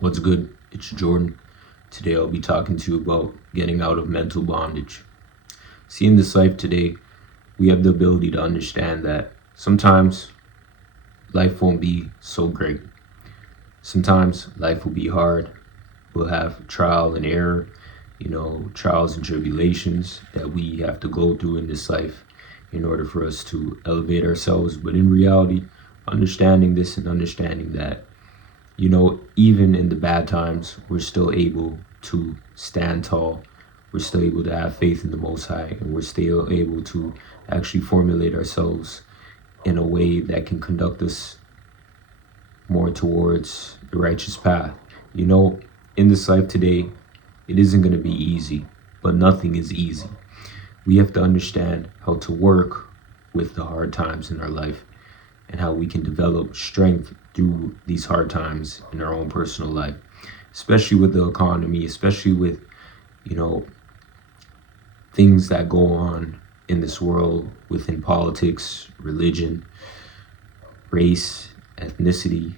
What's good? It's Jordan. Today I'll be talking to you about getting out of mental bondage. See, in this life today, we have the ability to understand that sometimes life won't be so great. Sometimes life will be hard. We'll have trial and error, trials and tribulations that we have to go through in this life in order for us to elevate ourselves. But in reality, understanding this and understanding that even in the bad times, we're still able to stand tall. We're still able to have faith in the Most High, and we're still able to actually formulate ourselves in a way that can conduct us more towards the righteous path. In this life today, it isn't going to be easy, but nothing is easy. We have to understand how to work with the hard times in our life and how we can develop strength through these hard times in our own personal life, especially with the economy, especially with, things that go on in this world within politics, religion, race, ethnicity.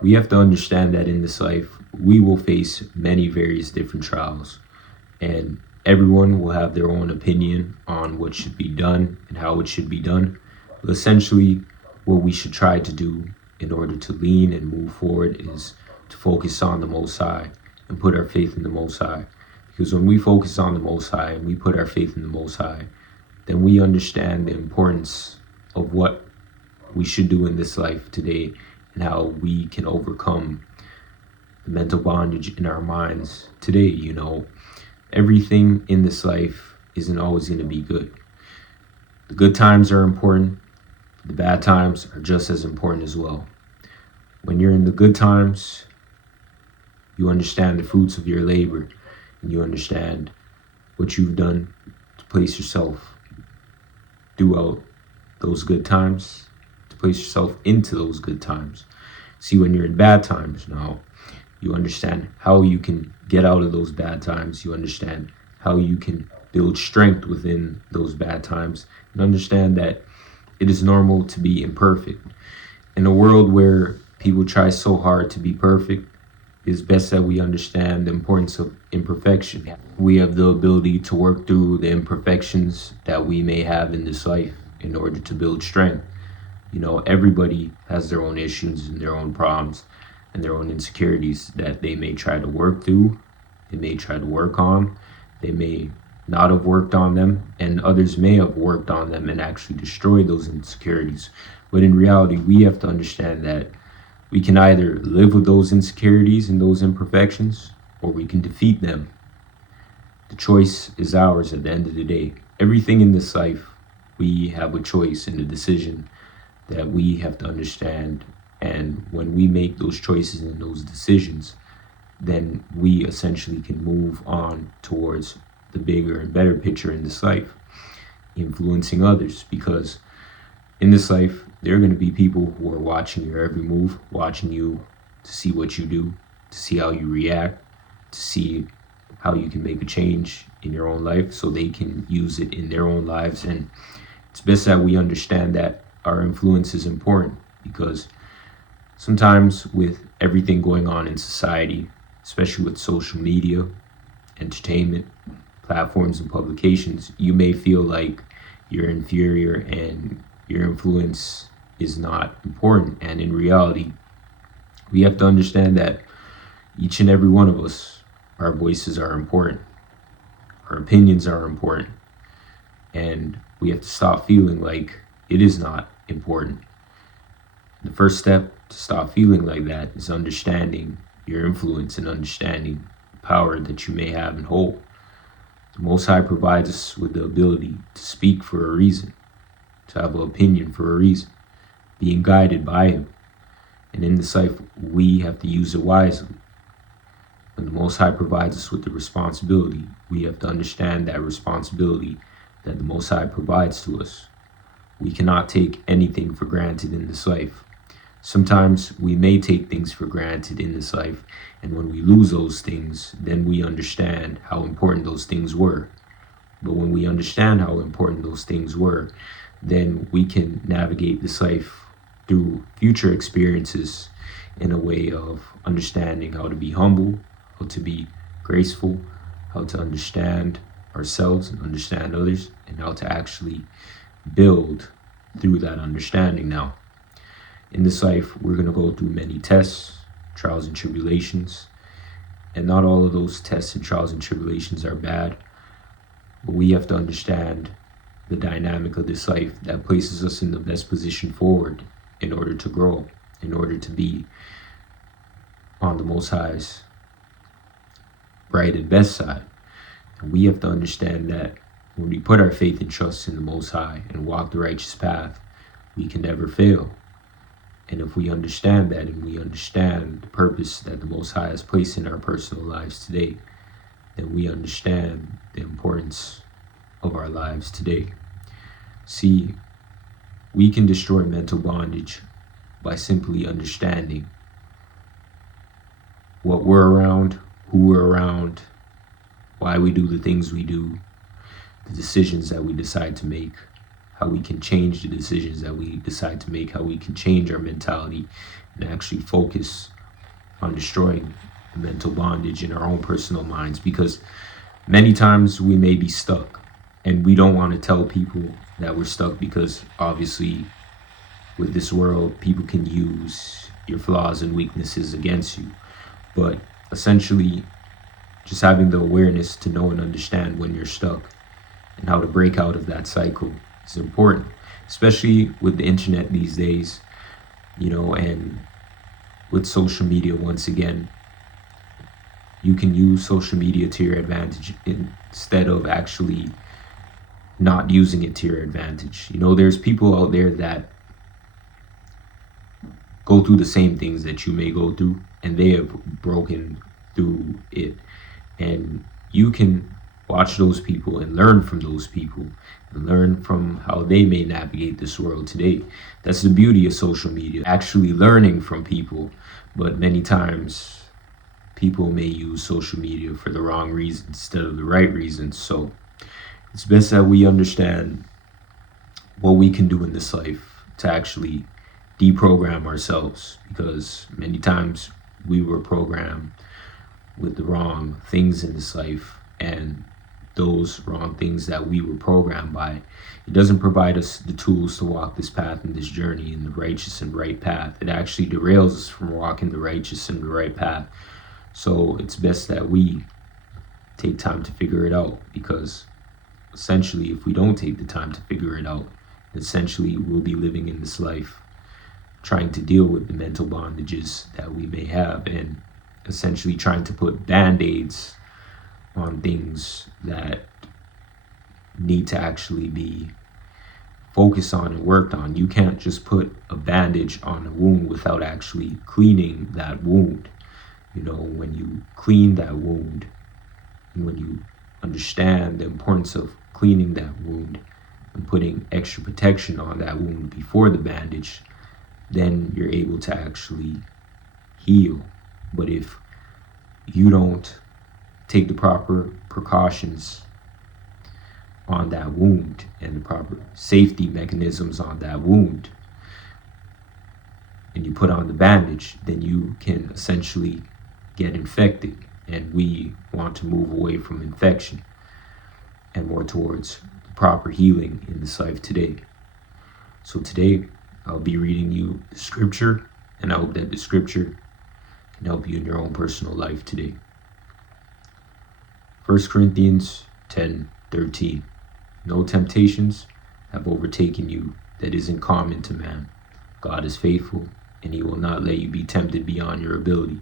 We have to understand that in this life, we will face many various different trials, and everyone will have their own opinion on what should be done and how it should be done. But essentially, what we should try to do in order to lean and move forward is to focus on the Most High and put our faith in the Most High. Because when we focus on the Most High and we put our faith in the Most High, then we understand the importance of what we should do in this life today and how we can overcome the mental bondage in our minds today. Everything in this life isn't always going to be good. The good times are important. The bad times are just as important as well. When you're in the good times, you understand the fruits of your labor, and you understand what you've done to place yourself throughout those good times, to place yourself into those good times. See, when you're in bad times now, you understand how you can get out of those bad times. You understand how you can build strength within those bad times, and understand that it is normal to be imperfect. In a world where people try so hard to be perfect, it's best that we understand the importance of imperfection. We have the ability to work through the imperfections that we may have in this life in order to build strength. Everybody has their own issues and their own problems and their own insecurities that they may try to work through, they may try to work on, they may not have worked on them, and others may have worked on them and actually destroyed those insecurities. But in reality, we have to understand that we can either live with those insecurities and those imperfections, or we can defeat them. The choice is ours at the end of the day. Everything in this life, we have a choice and a decision that we have to understand. And when we make those choices and those decisions, then we essentially can move on towards the bigger and better picture in this life, influencing others. Because in this life, there are going to be people who are watching your every move, watching you to see what you do, to see how you react, to see how you can make a change in your own life so they can use it in their own lives. And it's best that we understand that our influence is important, because sometimes with everything going on in society, especially with social media, entertainment, platforms and publications, you may feel like you're inferior and your influence is not important. And in reality, we have to understand that each and every one of us, our voices are important, our opinions are important, and we have to stop feeling like it is not important. The first step to stop feeling like that is understanding your influence and understanding the power that you may have and hold. The Most High provides us with the ability to speak for a reason, to have an opinion for a reason, being guided by Him. And in this life, we have to use it wisely. When the Most High provides us with the responsibility, we have to understand that responsibility that the Most High provides to us. We cannot take anything for granted in this life. Sometimes we may take things for granted in this life, and when we lose those things, then we understand how important those things were. But when we understand how important those things were, then we can navigate this life through future experiences in a way of understanding how to be humble, how to be graceful, how to understand ourselves and understand others, and how to actually build through that understanding. Now, in this life, we're going to go through many tests, trials, and tribulations. And not all of those tests and trials and tribulations are bad. But we have to understand the dynamic of this life that places us in the best position forward in order to grow, in order to be on the Most High's bright and best side. And we have to understand that when we put our faith and trust in the Most High and walk the righteous path, we can never fail. And if we understand that, and we understand the purpose that the Most High has placed in our personal lives today, then we understand the importance of our lives today. See, we can destroy mental bondage by simply understanding what we're around, who we're around, why we do the things we do, the decisions that we decide to make, how we can change the decisions that we decide to make, how we can change our mentality and actually focus on destroying the mental bondage in our own personal minds. Because many times we may be stuck and we don't want to tell people that we're stuck, because obviously with this world, people can use your flaws and weaknesses against you. But essentially, just having the awareness to know and understand when you're stuck and how to break out of that cycle is important, especially with the internet these days, and with social media. Once again, you can use social media to your advantage instead of actually not using it to your advantage. There's people out there that go through the same things that you may go through, and they have broken through it. And you can watch those people and learn from those people and learn from how they may navigate this world today. That's the beauty of social media, actually learning from people. But many times people may use social media for the wrong reasons instead of the right reasons. So it's best that we understand what we can do in this life to actually deprogram ourselves, because many times we were programmed with the wrong things in this life, and those wrong things that we were programmed by, it doesn't provide us the tools to walk this path and this journey in the righteous and right path. It actually derails us from walking the righteous and the right path. So it's best that we take time to figure it out, because essentially if we don't take the time to figure it out, essentially we'll be living in this life trying to deal with the mental bondages that we may have, and essentially trying to put band-aids on things that need to actually be focused on and worked on. You can't just put a bandage on a wound without actually cleaning that wound. When you clean that wound, and when you understand the importance of cleaning that wound and putting extra protection on that wound before the bandage, then you're able to actually heal. But if you don't take the proper precautions on that wound and the proper safety mechanisms on that wound, and you put on the bandage, then you can essentially get infected. And we want to move away from infection and more towards the proper healing in this life today. So today I'll be reading you the scripture, and I hope that the scripture can help you in your own personal life today. 1 Corinthians 10:13. No temptations have overtaken you that isn't common to man. God is faithful, and he will not let you be tempted beyond your ability.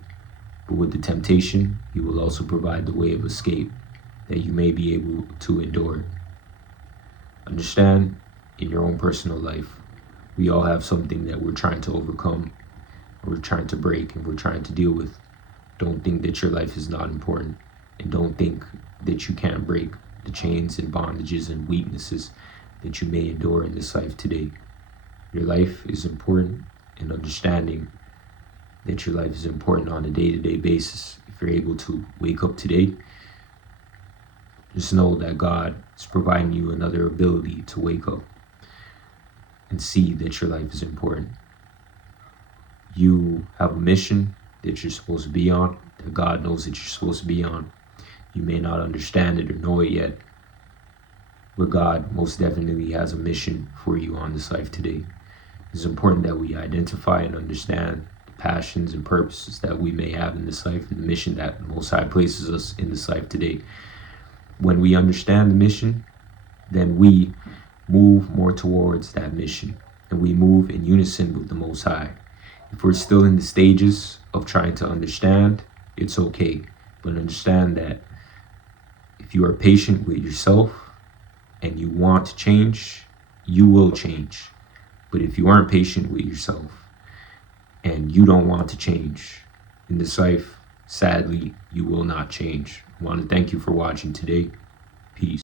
But with the temptation, he will also provide the way of escape, that you may be able to endure it. Understand, in your own personal life, we all have something that we're trying to overcome, we're trying to break, and we're trying to deal with. Don't think that your life is not important, and don't think that you can't break the chains and bondages and weaknesses that you may endure in this life today. Your life is important, and understanding that your life is important on a day-to-day basis. If you're able to wake up today, just know that God is providing you another ability to wake up and see that your life is important. You have a mission that you're supposed to be on, that God knows that you're supposed to be on. You may not understand it or know it yet, but God most definitely has a mission for you on this life today. It's important that we identify and understand the passions and purposes that we may have in this life and the mission that the Most High places us in this life today. When we understand the mission, then we move more towards that mission and we move in unison with the Most High. If we're still in the stages of trying to understand, it's okay. But understand that if you are patient with yourself and you want to change, you will change. But if you aren't patient with yourself and you don't want to change in this life, sadly, you will not change. I want to thank you for watching today.